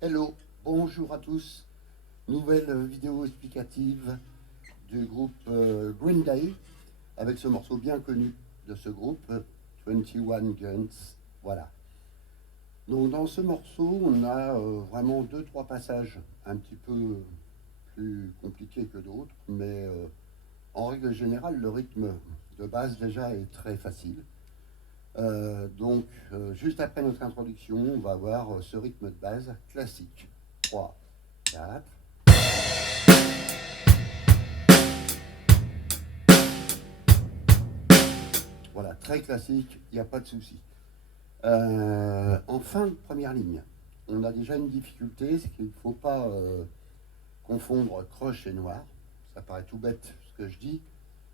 Hello, bonjour à tous. Nouvelle vidéo explicative du groupe Green Day avec ce morceau bien connu de ce groupe, 21 Guns. Voilà. Donc dans ce morceau, on a vraiment 2-3 passages un petit peu plus compliqués que d'autres, mais en règle générale, le rythme de base déjà est très facile. Juste après notre introduction, on va avoir ce rythme de base classique. 3, 4. Voilà, très classique, il n'y a pas de souci. En fin de première ligne, on a déjà une difficulté, c'est qu'il ne faut pas confondre croche et noir. Ça paraît tout bête ce que je dis.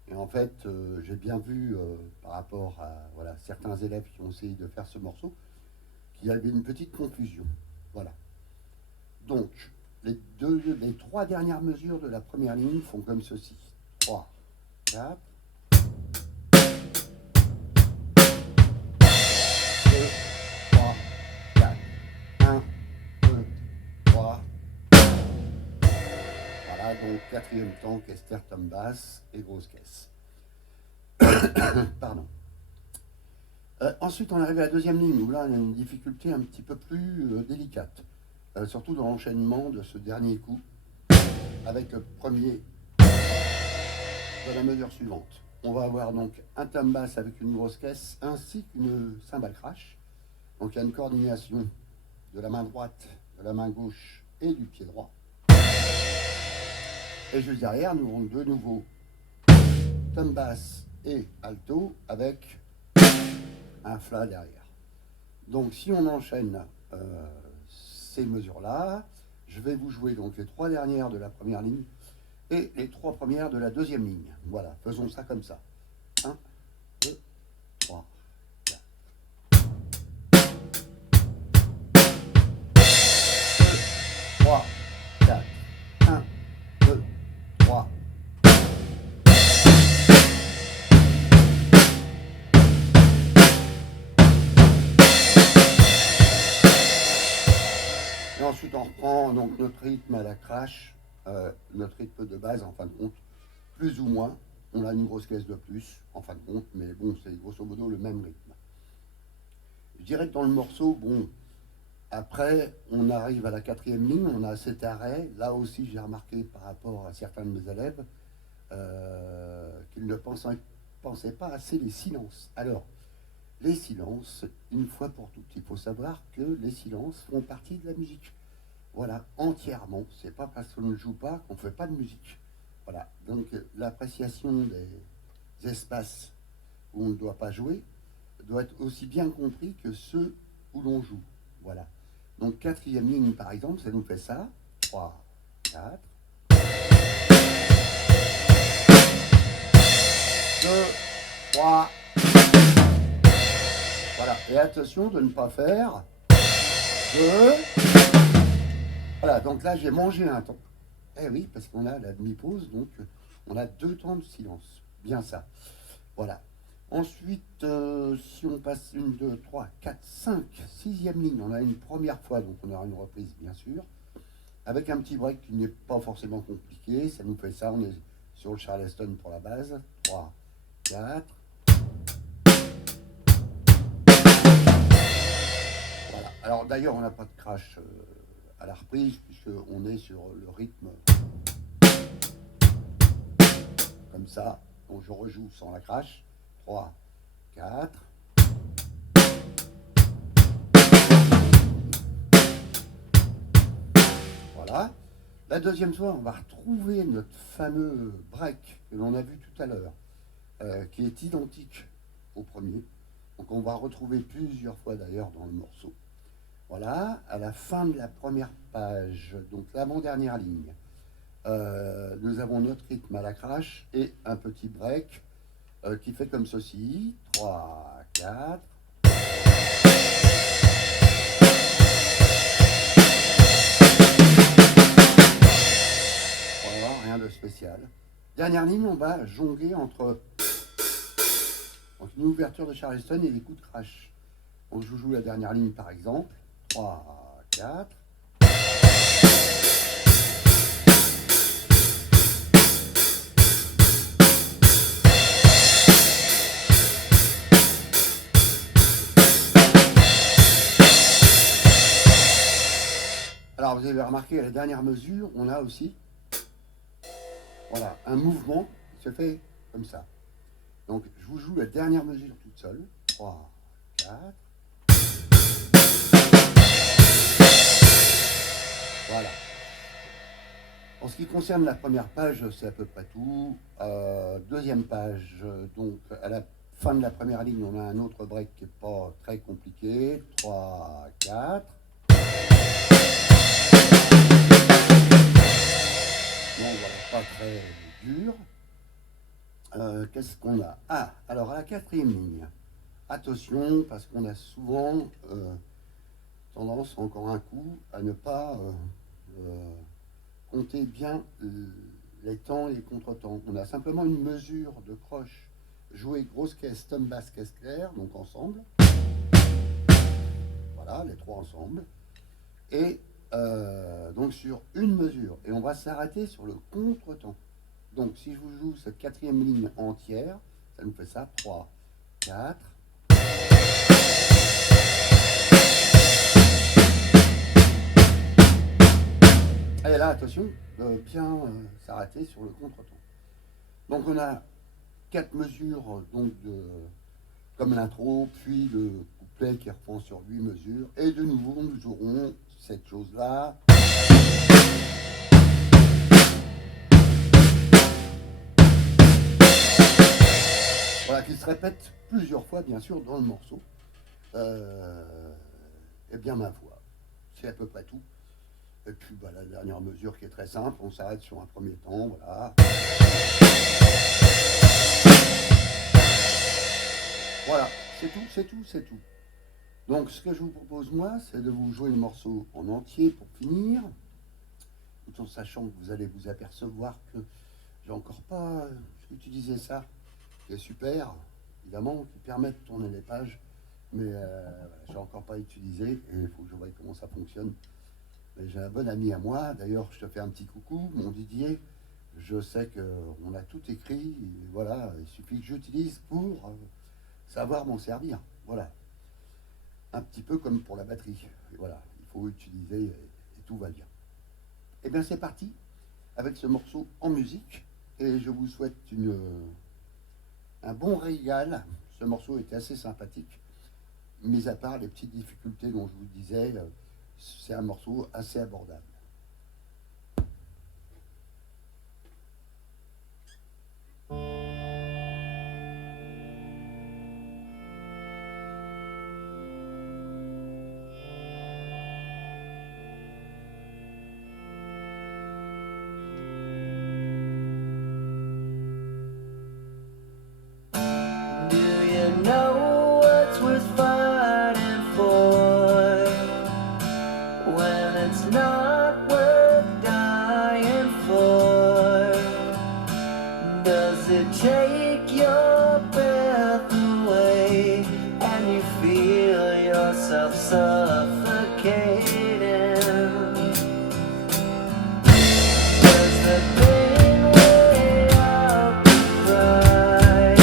Et en fait, j'ai bien vu par rapport à certains élèves qui ont essayé de faire ce morceau, qu'il y avait une petite confusion. Voilà. Donc, les 3 dernières mesures de la première ligne font comme ceci. 3, 4, 2, 3, 4, 1, 2, 3. Voilà, donc quatrième temps, caisse terre, tom basse et grosse caisse. Pardon. Ensuite, on arrive à la deuxième ligne, où là, on a une difficulté un petit peu plus délicate. Surtout dans l'enchaînement de ce dernier coup, avec le premier de la mesure suivante. On va avoir donc un tom basse avec une grosse caisse, ainsi qu'une cymbale crash. Donc il y a une coordination de la main droite, de la main gauche et du pied droit. Et juste derrière, nous aurons de nouveau tom basse et alto avec un flat derrière. Donc si on enchaîne ces mesures-là, je vais vous jouer donc les 3 dernières de la première ligne et les 3 premières de la deuxième ligne. Voilà, faisons ça comme ça. 1, 2, 3, 4. 3, 4. 1, 2, 3. Et ensuite, on reprend donc notre rythme à la crash, notre rythme de base, en fin de compte, plus ou moins. On a une grosse caisse de plus, en fin de compte, mais bon, c'est grosso modo le même rythme. Je dirais que dans le morceau, bon, après, on arrive à la 4e ligne, on a cet arrêt. Là aussi, j'ai remarqué par rapport à certains de mes élèves qu'ils ne pensaient pas assez les silences. Alors, les silences, une fois pour toutes, il faut savoir que les silences font partie de la musique. Voilà, entièrement. C'est pas parce qu'on ne joue pas qu'on ne fait pas de musique. Voilà, donc l'appréciation des espaces où on ne doit pas jouer doit être aussi bien compris que ceux où l'on joue. Voilà. Donc 4e ligne, par exemple, ça nous fait ça. 3, 4. 2, 3. Voilà, et attention de ne pas faire 2. Voilà, donc là j'ai mangé un temps. Eh oui, parce qu'on a la demi-pause, donc on a 2 temps de silence. Bien ça. Voilà. Ensuite, si on passe 1, 2, 3, 4, 5, 6e ligne, on a une première fois, donc on aura une reprise bien sûr, avec un petit break qui n'est pas forcément compliqué. Ça nous fait ça, on est sur le Charleston pour la base. 3, 4. Voilà. Alors d'ailleurs, on n'a pas de crash à la reprise, puisqu'on est sur le rythme comme ça. Donc je rejoue sans la crash. 3, 4. Voilà. La deuxième fois, on va retrouver notre fameux break que l'on a vu tout à l'heure, qui est identique au premier. Donc on va retrouver plusieurs fois d'ailleurs dans le morceau. Voilà, à la fin de la première page, donc l'avant-dernière ligne, nous avons notre rythme à la crash et un petit break qui fait comme ceci. 3, 4. Voilà, rien de spécial. Dernière ligne, on va jongler entre une ouverture de Charleston et des coups de crash. Donc je joue la dernière ligne par exemple. 3, 4. Alors vous avez remarqué à la dernière mesure, on a aussi voilà, un mouvement qui se fait comme ça. Donc je vous joue la dernière mesure toute seule. 3, 4. Voilà. En ce qui concerne la première page, c'est à peu près tout. Deuxième page, donc à la fin de la première ligne, on a un autre break qui n'est pas très compliqué. 3, 4. Bon, voilà, pas très dur. Qu'est-ce qu'on a? Ah, alors à la quatrième ligne, attention, parce qu'on a souvent tendance, encore un coup, à ne pas compter bien les temps et les contretemps. On a simplement une mesure de croche. Jouer grosse caisse, tom, basse, caisse claire, donc ensemble. Voilà, les trois ensemble. Et donc sur une mesure. Et on va s'arrêter sur le contretemps. Donc si je vous joue cette quatrième ligne entière, ça nous fait ça. 3, 4. Et là, attention, bien s'arrêter sur le contretemps. Donc on a 4 mesures donc comme l'intro, puis le couplet qui reprend sur 8 mesures. Et de nouveau, nous aurons cette chose-là. Voilà, qui se répète plusieurs fois, bien sûr, dans le morceau. Et bien, ma voix, c'est à peu près tout. Et puis, bah, la dernière mesure qui est très simple, on s'arrête sur un premier temps, voilà. Voilà, c'est tout, c'est tout, c'est tout. Donc, ce que je vous propose, moi, c'est de vous jouer le morceau en entier pour finir, tout en sachant que vous allez vous apercevoir que j'ai encore pas utilisé ça, qui est super, évidemment, qui permet de tourner les pages, mais j'ai encore pas utilisé, et il faut que je voie comment ça fonctionne. Mais j'ai un bon ami à moi, d'ailleurs, je te fais un petit coucou, mon Didier. Je sais qu'on a tout écrit, et voilà, il suffit que j'utilise pour savoir m'en servir. Voilà. Un petit peu comme pour la batterie. Et voilà, il faut utiliser et tout va bien. Et bien c'est parti avec ce morceau en musique. Et je vous souhaite un bon régal. Ce morceau était assez sympathique. Mis à part les petites difficultés dont je vous disais, c'est un morceau assez abordable. Take your breath away and you feel yourself suffocating. Does the pain weigh out the pride?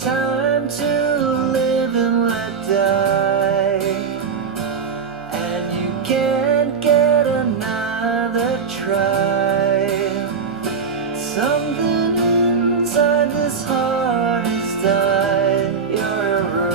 it's time to live and let die, and you can't get another try. Something inside this heart has died. You're in ruins.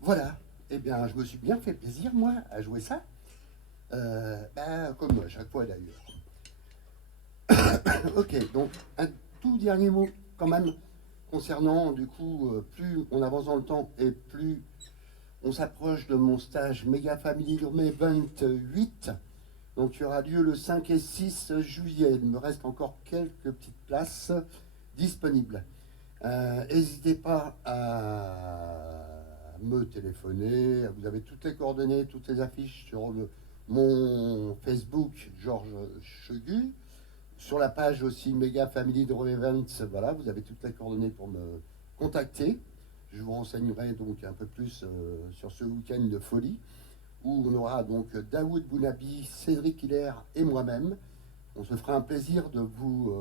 Voilà, eh bien je me suis bien fait plaisir moi à jouer ça, comme à chaque fois d'ailleurs. Ok, donc un tout dernier mot quand même concernant du coup, plus on avance dans le temps et plus on s'approche de mon stage Mega Family Gourmet 28. Donc il y aura lieu le 5 et 6 juillet. Il me reste encore quelques petites places disponibles. N'hésitez pas à me téléphoner. Vous avez toutes les coordonnées, toutes les affiches sur mon Facebook Georges Chegu. Sur la page aussi Mega Family Drone Events, voilà, vous avez toutes les coordonnées pour me contacter. Je vous renseignerai donc un peu plus sur ce week-end de folie, où on aura donc Daoud Bounabi, Cédric Hiller et moi-même. On se fera un plaisir de vous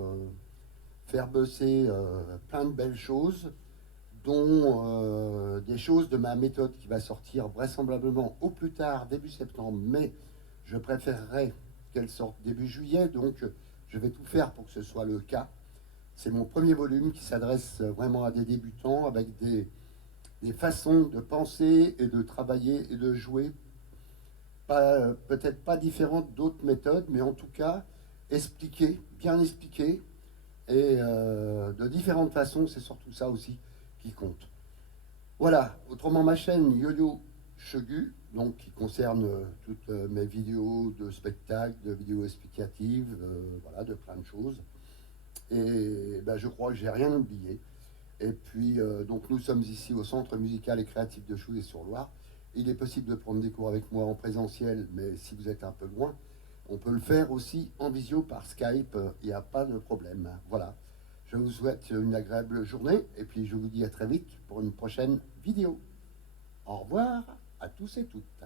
faire bosser plein de belles choses, dont des choses de ma méthode qui va sortir vraisemblablement au plus tard début septembre, mais je préférerais qu'elle sorte début juillet, donc je vais tout faire pour que ce soit le cas. C'est mon premier volume qui s'adresse vraiment à des débutants avec des façons de penser et de travailler et de jouer, peut-être pas différentes d'autres méthodes, mais en tout cas expliquer, bien expliquer, et de différentes façons, c'est surtout ça aussi qui compte. Voilà, autrement ma chaîne Yo-Yo Chegu, donc qui concerne toutes mes vidéos de spectacles, de vidéos explicatives, voilà, de plein de choses. Et je crois que j'ai rien oublié. Et puis, donc nous sommes ici au Centre musical et créatif de Chouilly-sur-Loire. Il est possible de prendre des cours avec moi en présentiel, mais si vous êtes un peu loin, on peut le faire aussi en visio par Skype, il n'y a pas de problème. Voilà, je vous souhaite une agréable journée et puis je vous dis à très vite pour une prochaine vidéo. Au revoir à tous et toutes.